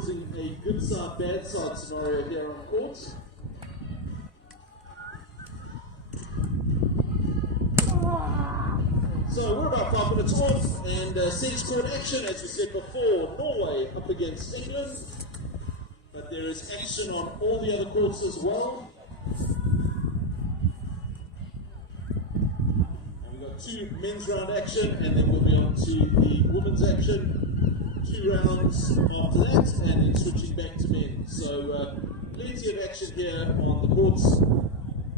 causing a good side, bad side scenario here on court. So we're about 5 minutes off, and sense court action, as we said before, Norway up against England. But there is action on all the other courts as well. And we've got 2 men's round action, and then we'll be on to the women's action. 2 rounds after that, and then switching back to men. So plenty of action here on the courts.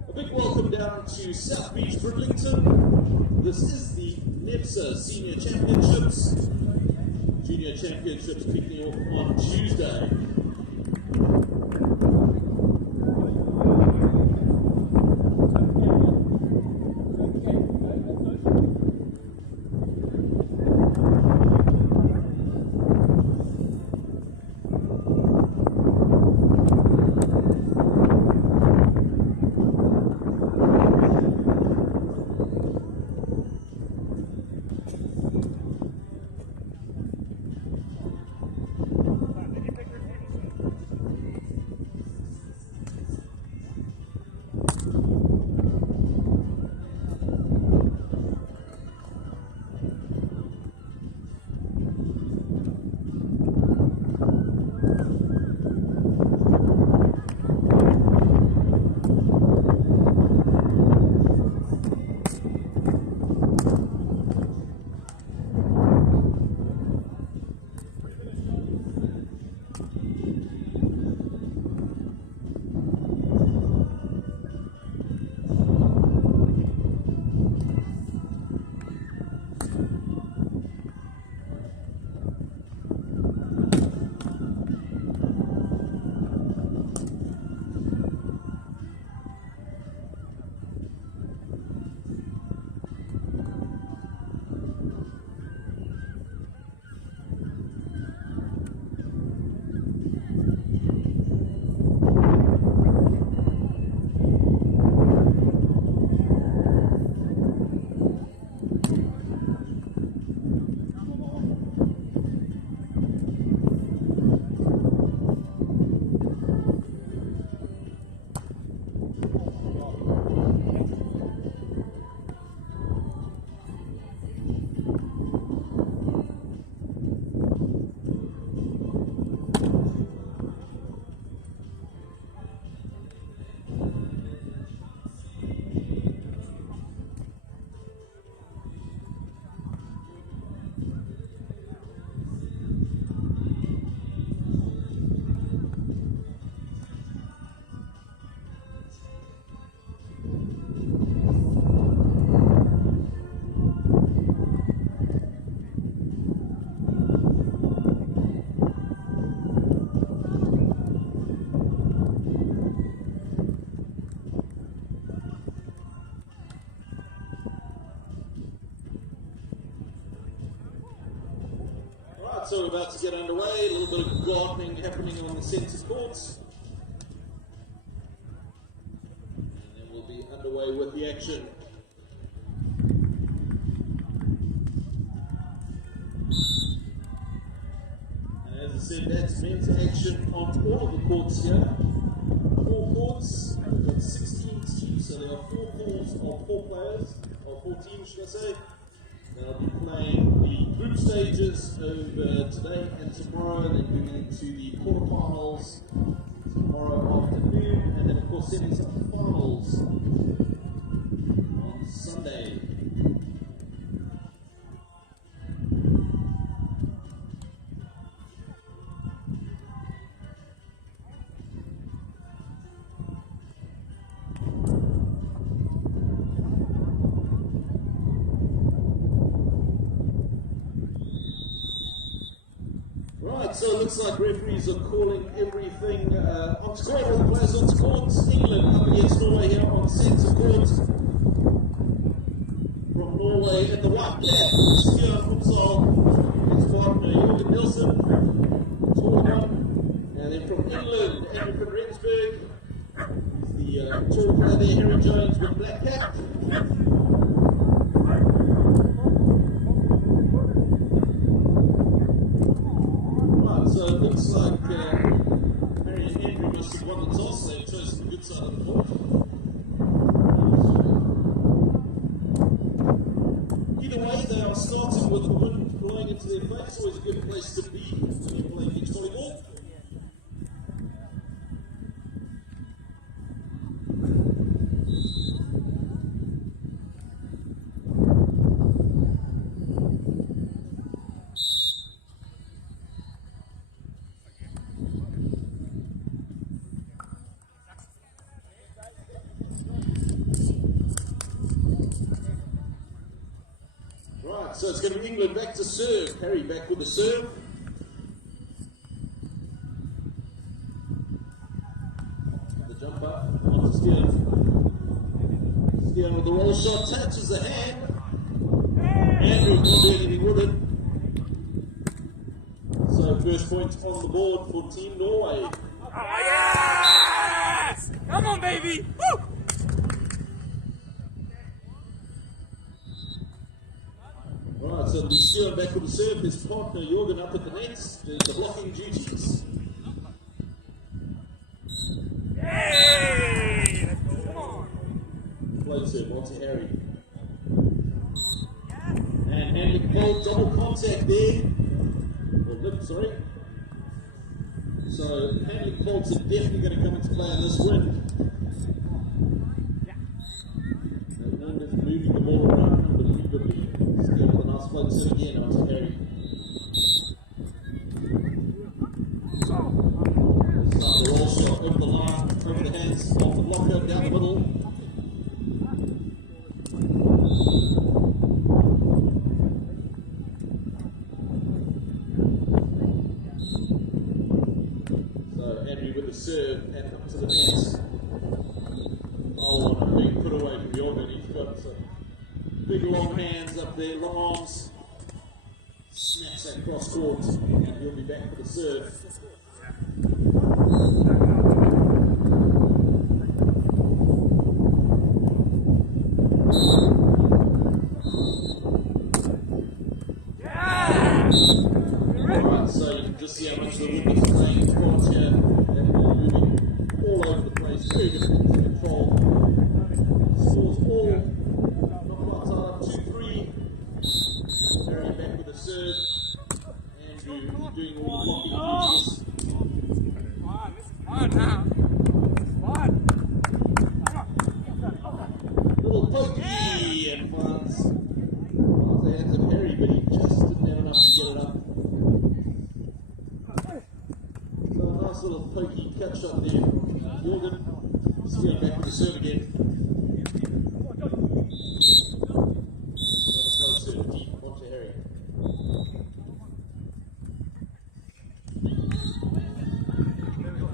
A big welcome down to South Beach, Bridlington. This is the NEVZA Senior Championships. Junior Championships kicking off on Tuesday. So we're about to get underway, a little bit of gardening happening on the centre courts. And then we'll be underway with the action. And as I said, that's men's action on all of the courts here. 4 courts, we've got 16 teams, so there are 4 pools of 4 players, or 4 teams should I say. They'll be playing the group stages over today and tomorrow, then moving into the quarterfinals tomorrow afternoon, and then of course semis and finals on Sunday. So it looks like referees are calling everything onto court. All the players onto court. England up against Norway here on centre court. From Norway in the white cap, Senior NEVZA, his partner Jürgen Nielsen, tall one. And then from England, Andrew van Rensburg, he's the tall player there, Harry Jones with black cap. So it looks like Harry and Henry must have won the toss. They chose the good side of the court. Either way, they are starting with the wind blowing into their face. Always a good place to be when you're playing beach volleyball. So it's going to be England back to serve. Harry back with the serve. The jump up. On to Steele. Steele with the roll shot. Touches the hand. Andrew can't do anything with it. So first point on the board for Team Norway. Oh, yes! Come on, baby! Woo! Right, so the Steele back with the serve. His partner Jorgen up at the nets, doing the blocking duties. Hey! Come on! Float serve, on to Harry. And handling ball, double contact there. Or lip, sorry. So handling faults are definitely going to come into play on this wind. The wind is moving the ball around unbelievably. Still with a nice float serve again onto Harry. Start the roll shot over the line, over the hands, off the blocker, down the middle. Serve and up to the net. Oh, and a big put away from Jorgen. He's got some big long hands up there, long arms. Snaps that cross court, and he'll be back for the serve. Alright, so you can just see how much the wind is playing across here. All over the place, very difficult to control. Scores all, not quite up 2-3. Harry back with a serve. Andrew doing all the blocking duties. This is fun now. Little pokey and finds the hands of Harry, but he just didn't have enough to get it up. So a nice little pokey cut shot there. Jorgen, still back with the serve again. Another float serve deep onto Harry.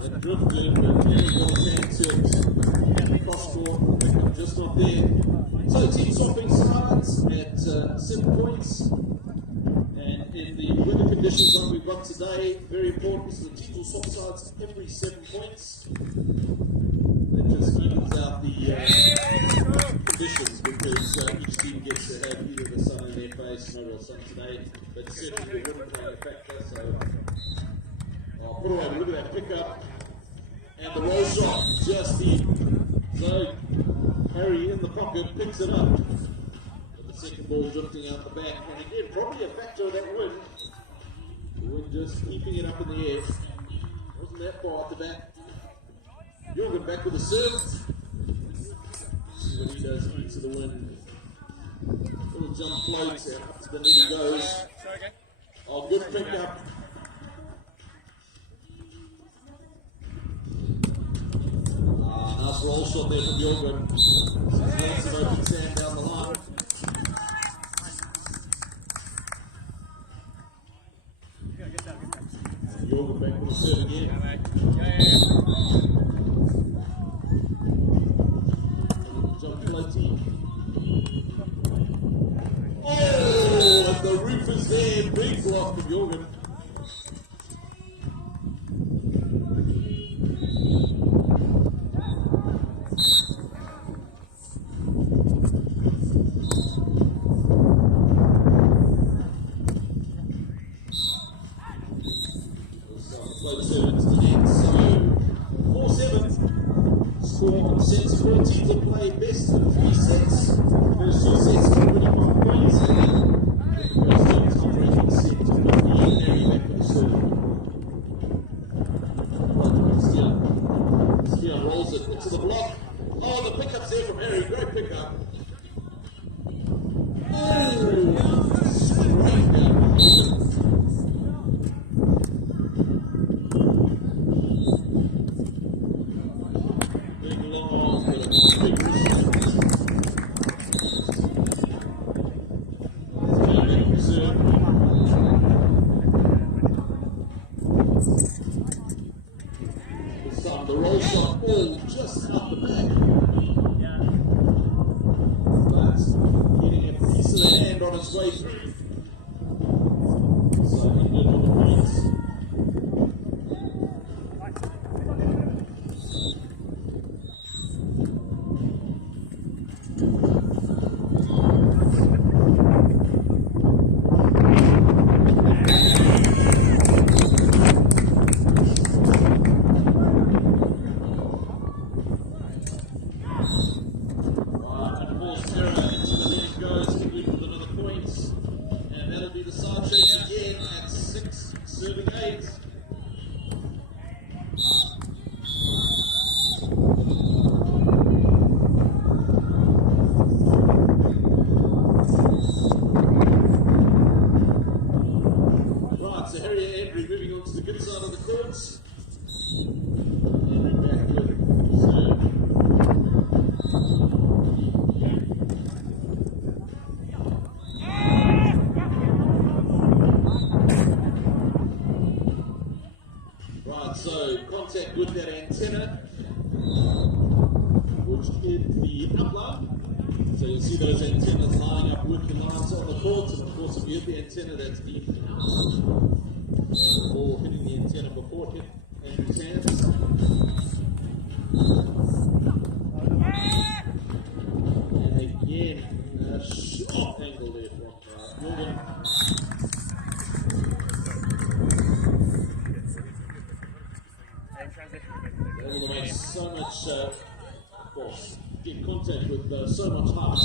And drifted, but Harry got his hand tipped. Cross court, but just not there. So team swapping sides at 7 points. And in the weather conditions that we've got today, very important, so the teams will swap sides every 7 points. That just evens out the conditions, because each team gets to have either the sun in their face, no real sun today, but certainly the wind playing a factor. So I'll put away, look at that pickup, and the roll shot just deep. So Harry in the pocket picks it up. Second ball drifting out the back, and again, probably a factor of that wind. The wind just keeping it up in the air. Wasn't that far at the back. Jorgen back with the serve. See what he does into the wind. Little jump floats, and up to the net he goes. Oh, good pick up. Nice roll shot there from Jorgen. Lots of open sand down the line. Jorgen back with the serve again. Jump floaty. Oh, and the roof is there. Big block from Jorgen. Float servants to end, so 4-7. Score on sets. 4 teams will play best of 3 sets. First 2 sets to 25 points, and then the first team tiebreaking set to 15. Harry back for the serve. Steele rolls it into the block. Oh, the pickup's there from Harry. Great pickup. Oh, straight down. Big long, but a big reserve. This time the roll shot ball just up the back. But getting a piece of the hand on its way through. So he did on the points. So contact with that antenna, which is the upline. So you'll see those antennas lining up working lines on the court, and of course if you hit the antenna, that's deep out. The ball hitting the antenna before it hit Andrew's hands. And again, a sharp angle there from Jordan. Able to make so much force, get contact with so much heart.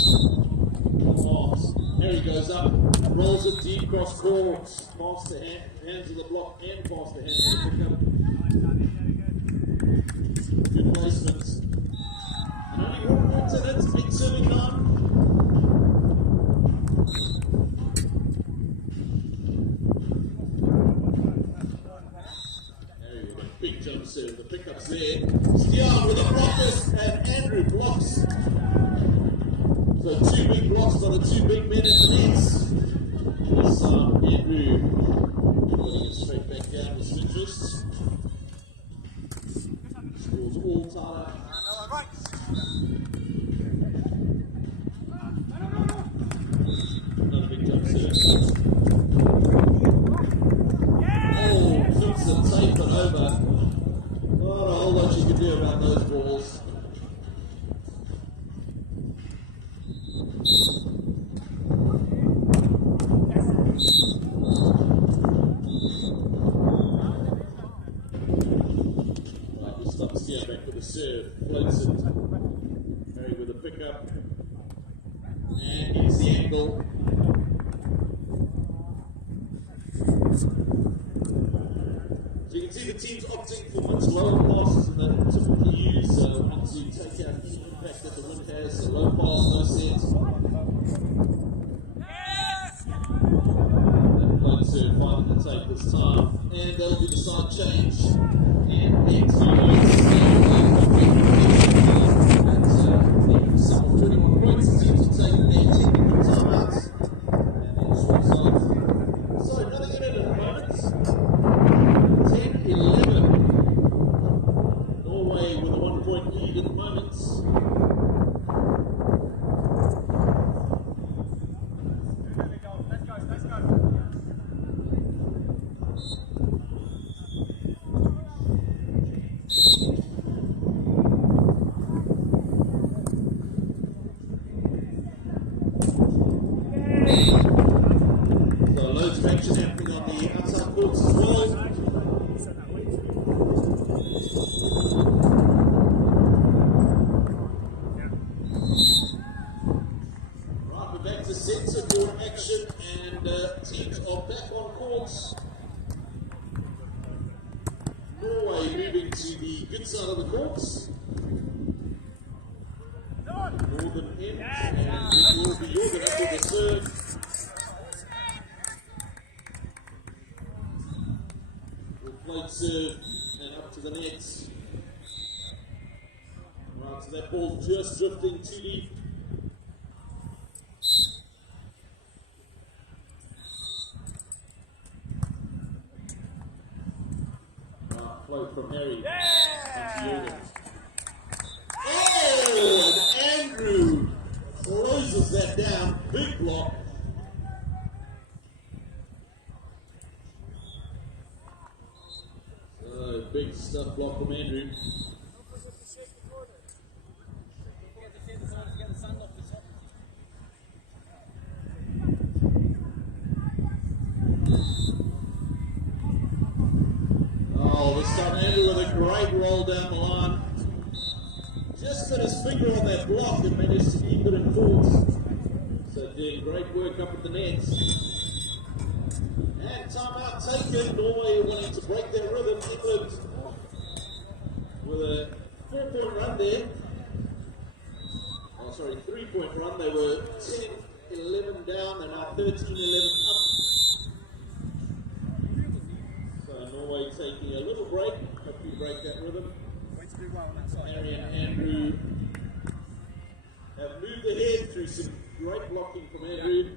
Harry goes up, rolls it deep cross court, past the hands of the block and past the hands of the pickup. Good placements. And only 1 point in it, 8 serving down. Big jump serve, the pickup's there. Stian with a blockers, and Andrew blocks. So 2 big blocks by the 2 big men in the nets. This Andrew putting it straight back down with switch wrists. Scores all tied up. Another big jump serve. Oh, flips and tape it over. Not a whole lot you can do about those balls. Right, we'll stop Steer back with the serve. Floats it. Mary with a pickup. And here's the angle. So you can see the teams opting for much lower passes than they typically use, want to take out any impact that the wind has, so low pass, no sets. That playing serve, finding the take this time, and that'll be the side change. And next that's some of 21 points, the teams will take their technical timeouts, and then swap sides. So nothing in it at the moment. 10-11. Norway with a 1-point lead at the moment. Let's go. moving to the good side of the courts. Northern end, and it will be Jordan up with the serve. Plate serve and up to the nets. Right, so that ball's just drifting too deep. Right, play from Harry. Yeah. Oh, and Andrew closes that down. Big block. Big stuff block from Andrew. Oh, this time Andrew with a great roll down the line. Just put his finger on that block and managed to keep it in force. So doing great work up at the nets. And timeout taken. Norway wanting to break their rhythm. England with a 4-point run there. Oh, sorry, 3-point run. They were 10-11 down. They're now 13-11 up. So Norway taking a little break. Hopefully break that rhythm. Harry and Andrew have moved ahead through some great blocking from Andrew.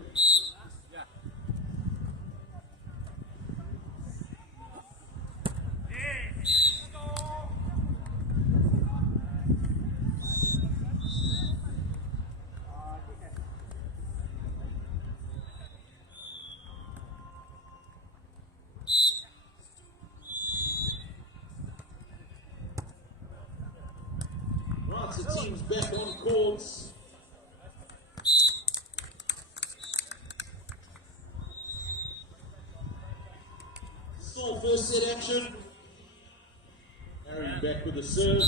The team's back on courts. Still first set action. Harry back with the serve.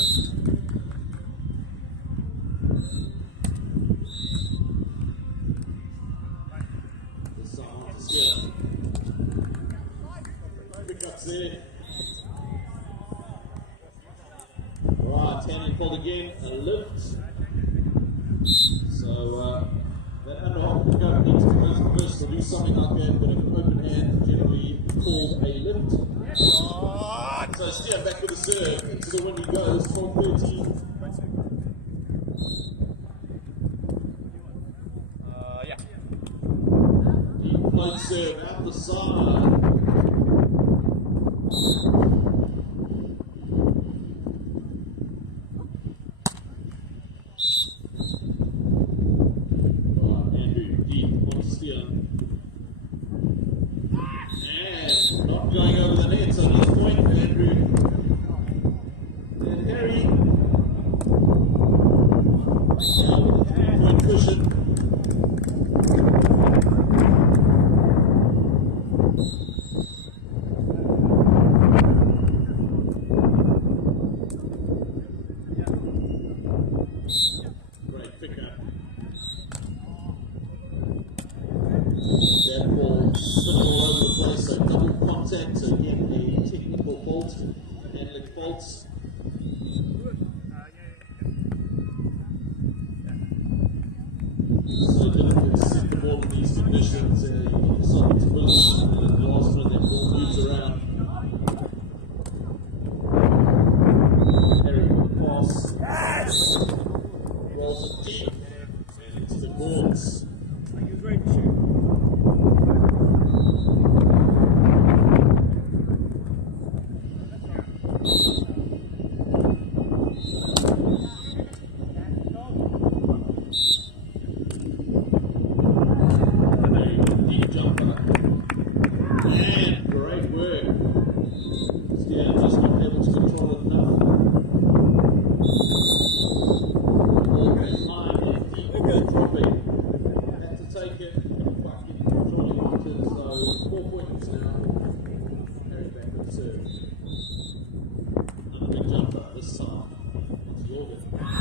This time on to Skip. Pickups there. Right, Tanny pulled again, a lift. So that underhand pickup needs to close the first to do something like that, but an open hand generally called a lift. So Steer back with the serve, into the win he goes, 4-13. Yeah. Deep plate serve out the side.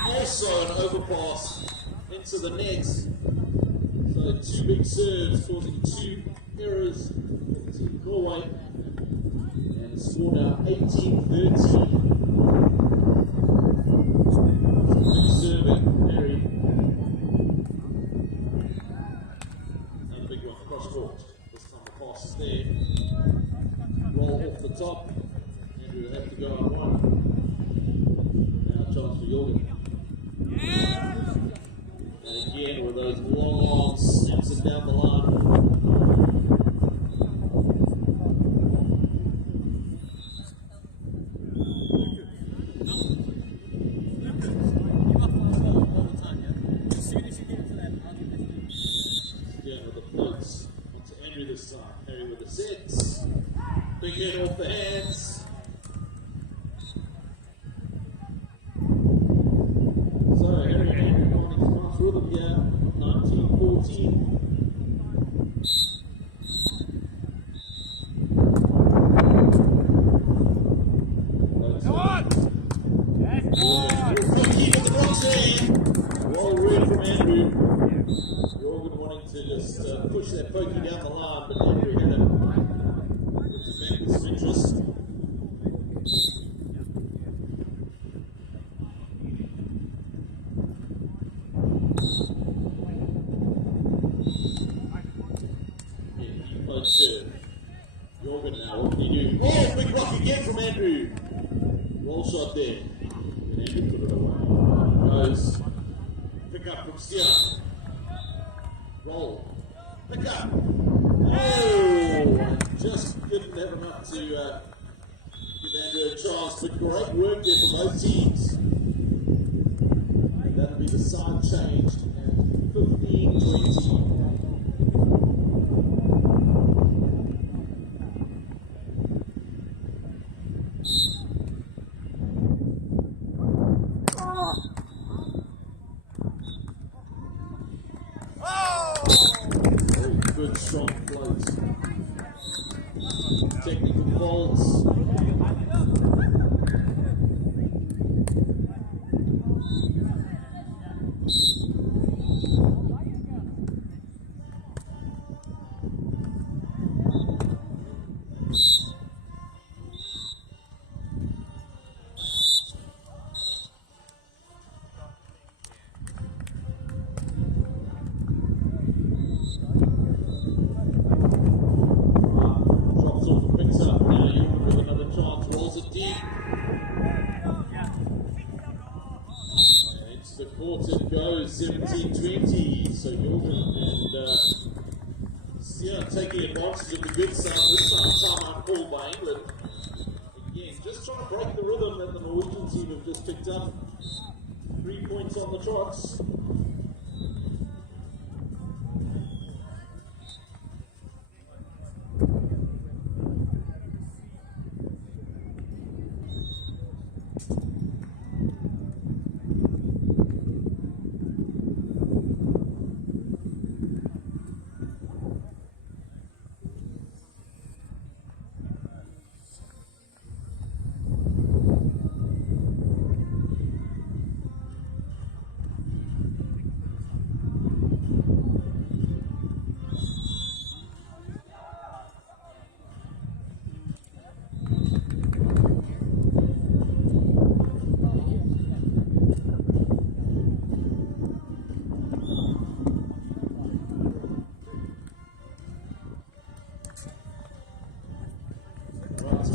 Also an overpass into the net. So two big serves causing two errors to Norway. And Score now 18-13. Serving, Harry. Another big one across court. This time the pass is there. Roll off the top. Andrew will have to go on one. Now chance for Jorgen. And again with those long arms, snaps it down the line. Big hit off the hands. So Harry and Andrew finding some nice rhythm here. 19-14. Come on! Yes, Keep at the box there. Well read from Andrew. Jorgen wanting to just push that pokey down the line, but Andrew had it. Some interest. Jorgen now, what can he do? Oh, big rock again from Andrew. Roll shot there. And Andrew put it away. Goes. Pick up from Stier. Roll. Pick up. Oh! Just didn't have enough to give Andrew a chance, but great work there from both teams. And that'll be the side changed at 15-20. Good strong floats. Technical faults. The quarter goes 17-20, so Jorgen and Stier taking advantage of the good side. This time timeout called by England. Again, just trying to break the rhythm that the Norwegian team have just picked up. 3 points on the trots.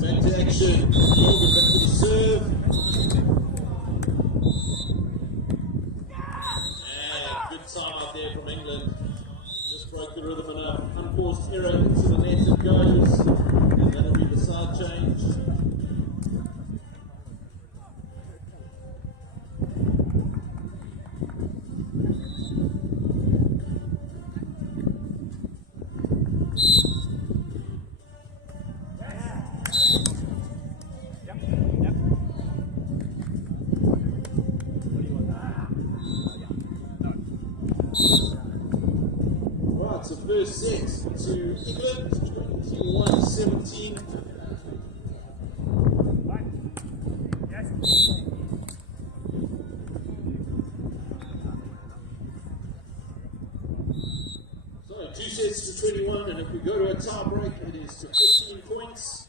Back to action. Jorgen back to the serve. And good time out there from England. Just broke the rhythm and an unforced error into the net it goes. And that'll be the side change. So first set to England, 21-17. So 2 sets to 21, and if we go to a tie break, it is to 15 points.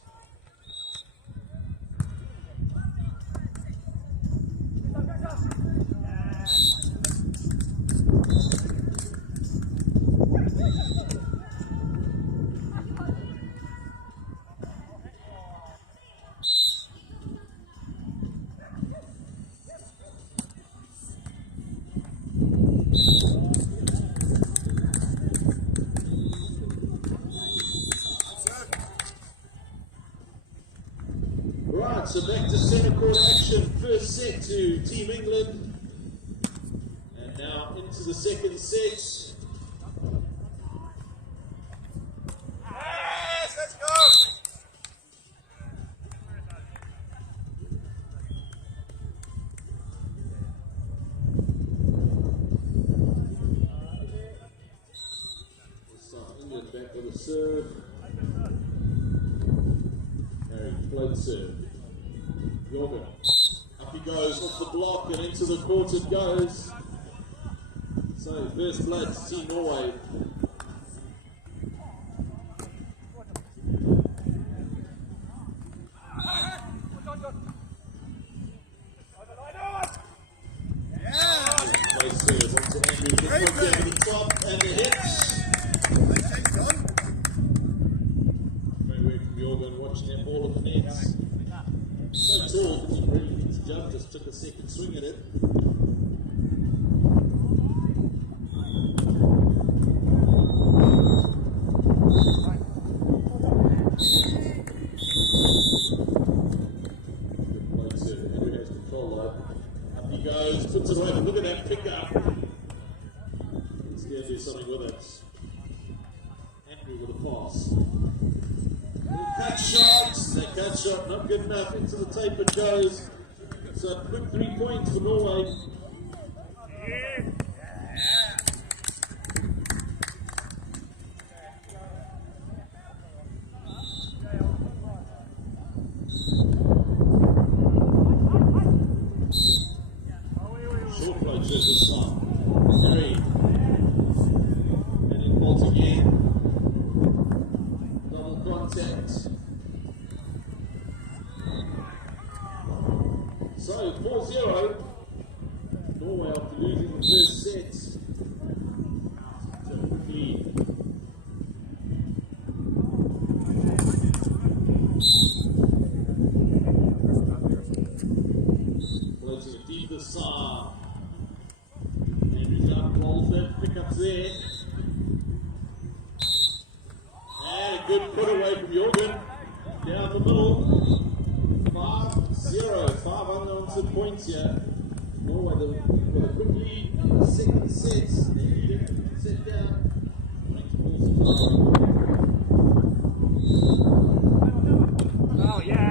Right, so back to centre court action. First set to Team England. And now into the second set. Yes, let's go! South England back with a serve. Harry float serve. Jorgen. Up he goes off the block and into the court it goes. So first blood to Team Norway. Place serve onto Andrew. Good point there with the top and the hit. Great work from Jorgen watching that ball at the nets. So tall, didn't really need to jump, just took a second swing at it. Good play serve. Andrew has control though. Up he goes, puts it away, but look at that pickup. He's going to do something with it. Andrew with a pass. Cut shot, that cut shot not good enough, into the tape it goes. So a quick 3 points for Norway. Short play just this time. Harry. And then fault again. Double contact. So 4-0. Norway after losing the first set. So Gleed. Floating it deep this side. Andrew's out, rolls that, pick up there. And a good put away from Jorgen. Down the middle. 5-0. 5 unanswered points here. Norway with a quick lead in the second set. They lead it, set down. Oh, yeah!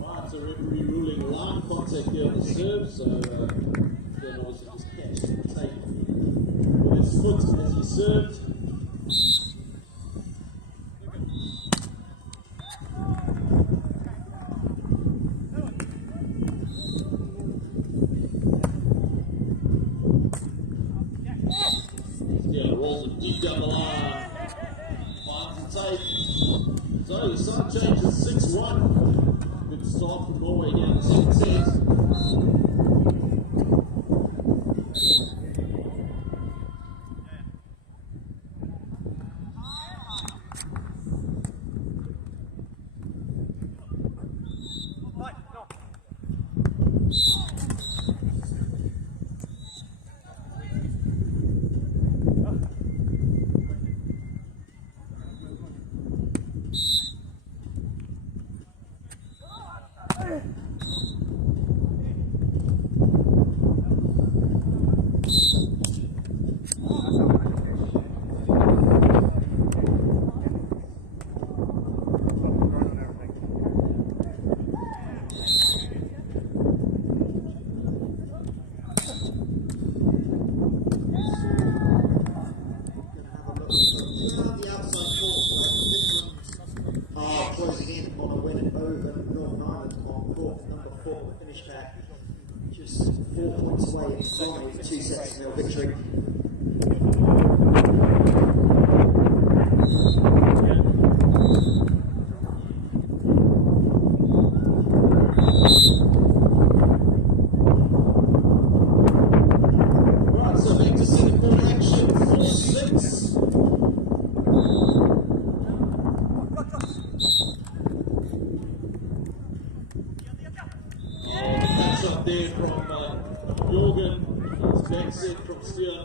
Right, so referee ruling line contact here on the serve, so then obviously just catch the tape with his foot as he served. Yeah, rolls it deep down the line. Finds the tape. So the side changes 6-1. Good start for Norway down the second set. Just 4 points away from a 2-0 victory. Right, so back to second quarter action, 4-6. Up there from Jorgen, back set from Steer.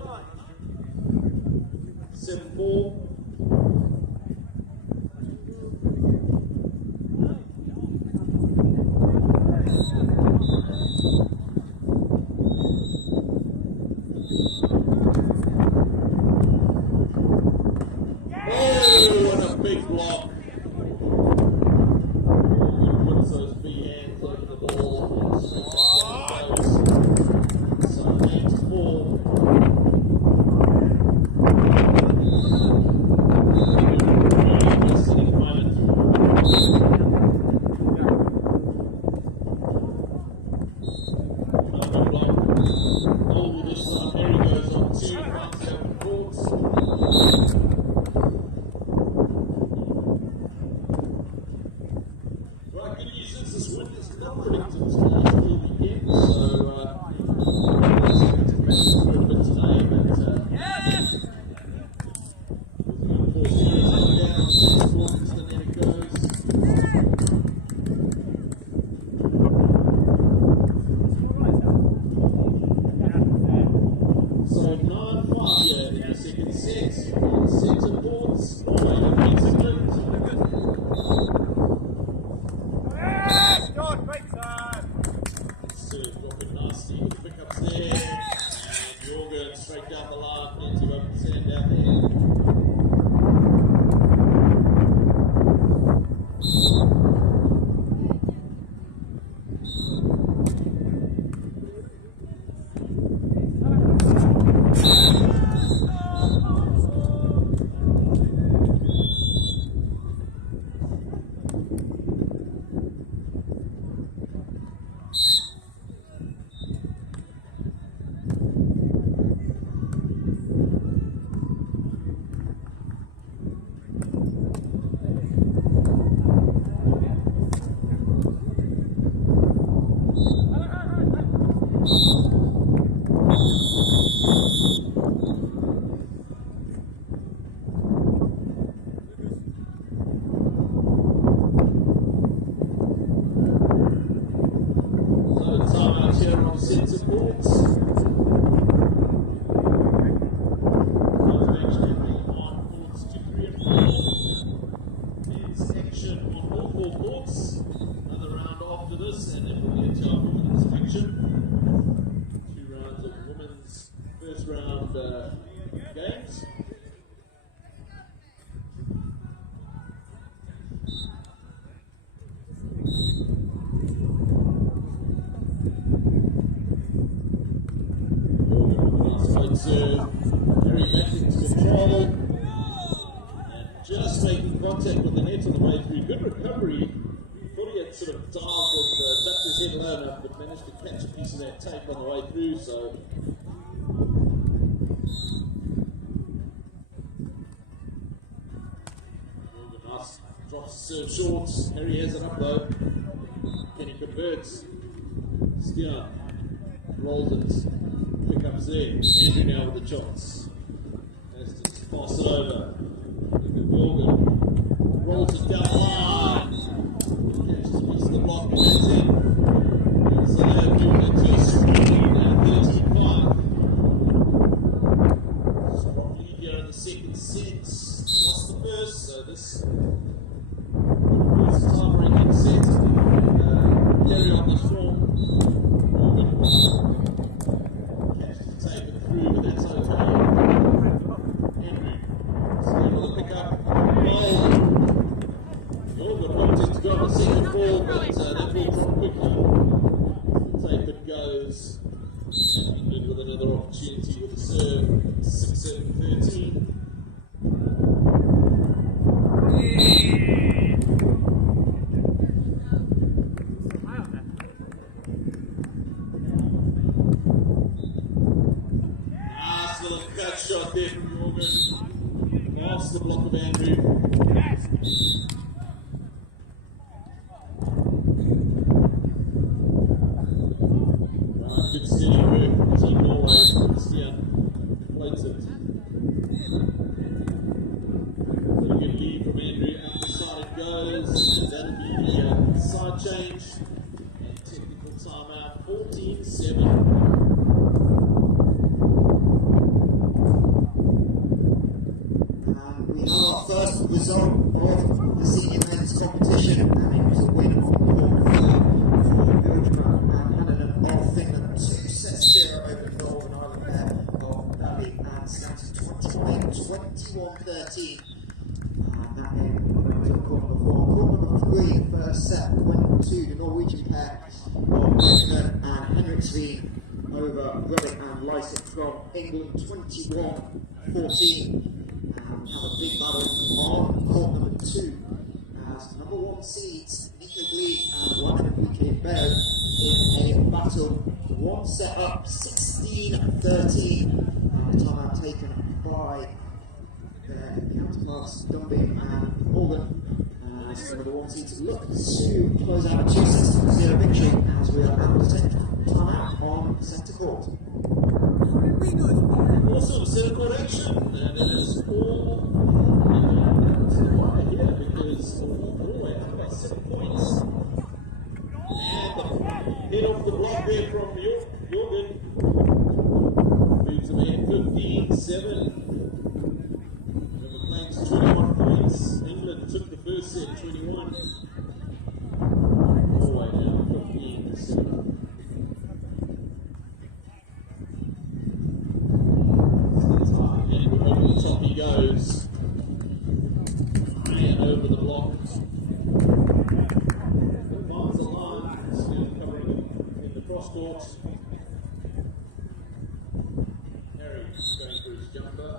Serve shorts. Harry has it up though. Kenny converts. Steer. Rolls it. Pickups there. Andrew now with the shots. Has to pass it over. Look at Morgan. Rolls it down the line. Catches a piece of the block and that's it. So they're doing it to a screen at 35. Strong lead here in the second set. Lost the first, so this time-breaking set. Carry on the strong. Morgan catches the tape and through, but that's okay. Andrew still with the pickup. Morgan wanted to go on the second ball, but that ball dropped quickly. The tape it goes. England with another opportunity with a serve. 6-7-13. Shot there from Morgan. Past the block of Andrew. Good steady work from Team Norway. Stian floats it. Very good lead from Andrew. Out the side it goes. And that'll be the side change. And technical timeout. 14-7. Our first result of the senior men's competition, and it was a win on court for Ujma and Hannon of Finland. 2-0 over the Northern Ireland pair of Bello and Scouts 21-13. And that game was a corner on court number 3, the first set went to the Norwegian pair of Bridlington and Henriksveen over Relic and Lysick from England, 21-14. And we have a big battle on court number 2 as number 1 seeds Gleed and 100 Bello in a battle. One set up, 16-13, and the timeout taken by their counterparts Dunbavin and Morgan. As number 1 seeds look to close out a 2-6-0 victory as we are able to take timeout on centre court. Also centre court action, and it is all to the wire here because Norway have about 7 points. And the head off the block there from Jorgen moves them in 15-7. We're playing to 21 points. England took the first set, 21. Norway now 15-7. And over the top he goes. And over the block. Finds the line. Still covering in the cross court. Harry going for his jumper.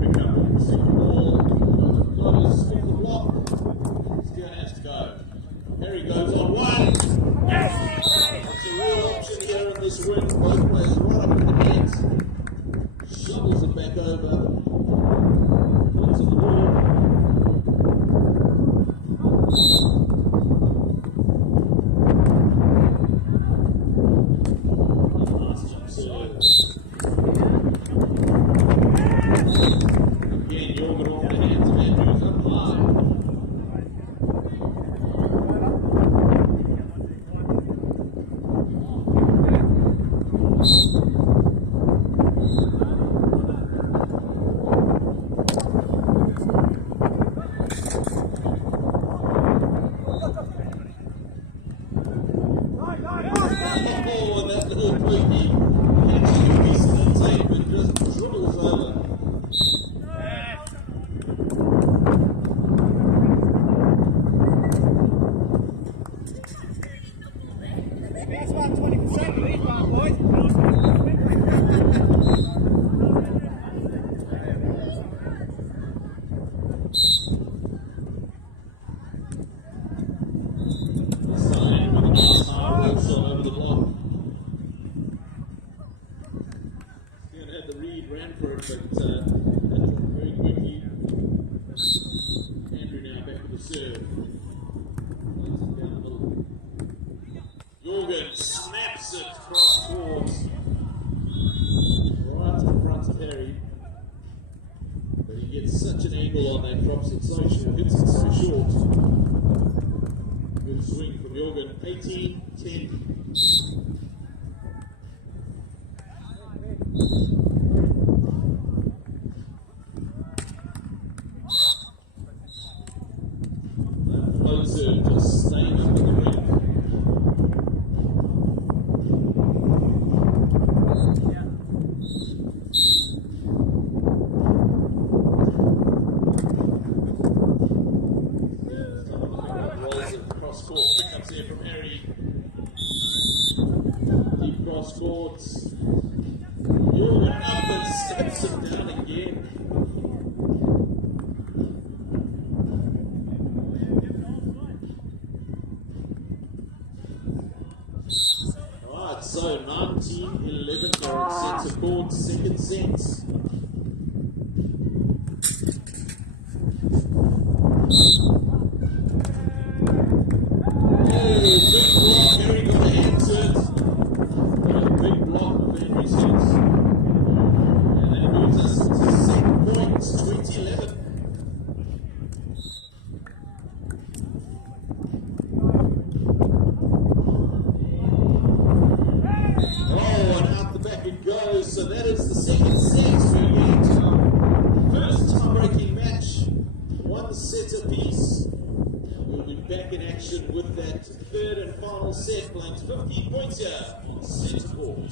Pick up the second ball. Goes off the block. Still has to go. Harry goes on one. It's a real option here in this win. Both players right up in the net. Shovels it back over. Onto the ball. Nice jump serve. Again, Jorgen off the hands of Andrews up high. Jorgen snaps it cross court. Right in front of Harry. But he gets such an angle on that, drops it so short, hits it so short. Good swing from Jorgen. 18-10. Closer, just staying up in the ring. Rolls it cross court, pickups here from Harry. Deep cross court. Jorgen up and steps him down again. So 19-11 they're on centre court, second set. Oh, big block, Harry got to answer it. What a big block of Henry's hits. And then it moves us to 7 points, 20-11. So that is the second set. We're getting to our first tie-breaking match. One set apiece. We'll be back in action with that third and final set, playing 15 points here on centre court.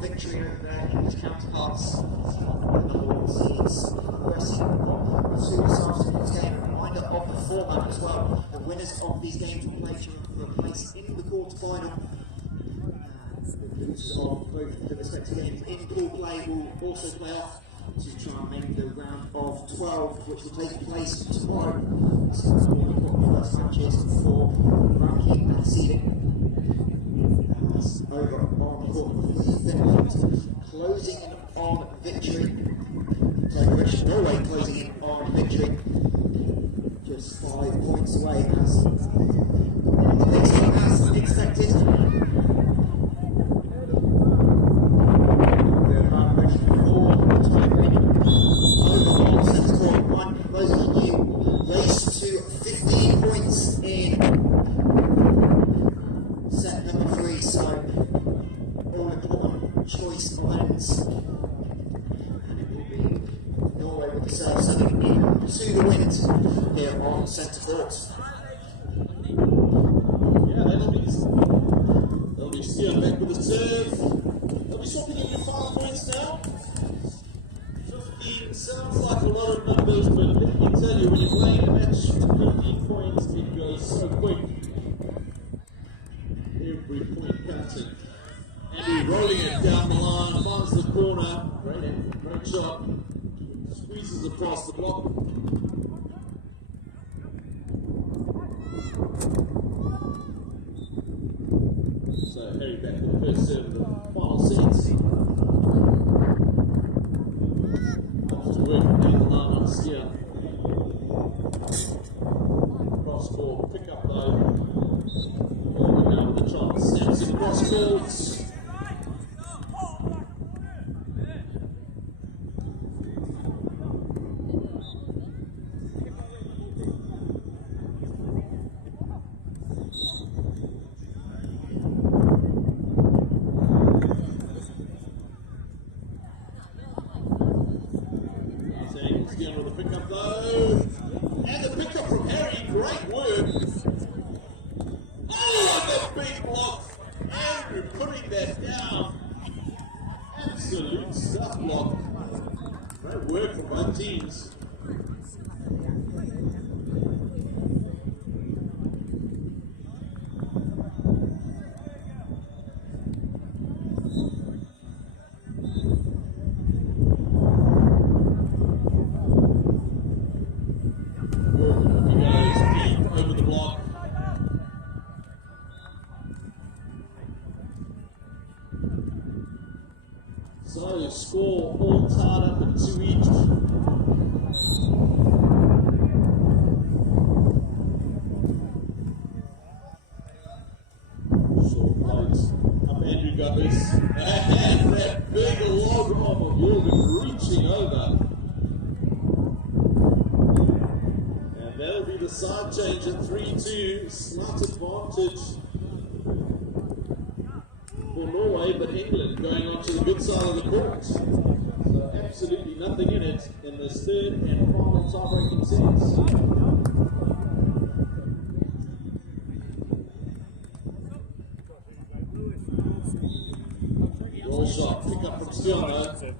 victory over their English counterparts. The number 1 seeds progressing on to this afternoon's game. A reminder of the format as well. The winners of these games will play for a place in the quarter-final. The losers of both the respective games in pool play will also play off to try and make the round of 12, which will take place tomorrow. So we've got the first matches for ranking and seeding. Over on court for Finland, closing in on victory. So Norway closing in on victory. Just 5 points away as expected. We're about ready for the tiebreak. Over on centre court, one closing on you. Race to 15 points in set number 3. So all important choice lens. And it will be Norway with the serve sending into the wind here on centre court. Yeah, they'll be steering back with the serve. They'll be swapping in your 5 points now. 15 sounds like a lot of numbers, but let me tell you, when you're playing a match for 15 points, it goes so quick. Every point counting. And he's rolling it down the line, finds the corner. Great shot. Squeezes across the block. So Harry back to the first serve of the final sets. After working down the line on steer. Cross court, pick up though. Now with the chance, snaps it across court. With the pickup though, and the pickup from Harry, great work. Oh, the big block, Andrew putting that down. Absolute stuff block. Great work from both teams. So score all tied up at 2 each. Short plays. Up Andrew got this. And that big log arm of Jorgen reaching over. And that'll be the side change at 3-2. Slight advantage for Norway, but England going on to the good side of the court. So absolutely nothing in it in this third and final tie-breaking sets. Roll shot, pick up from Steele though.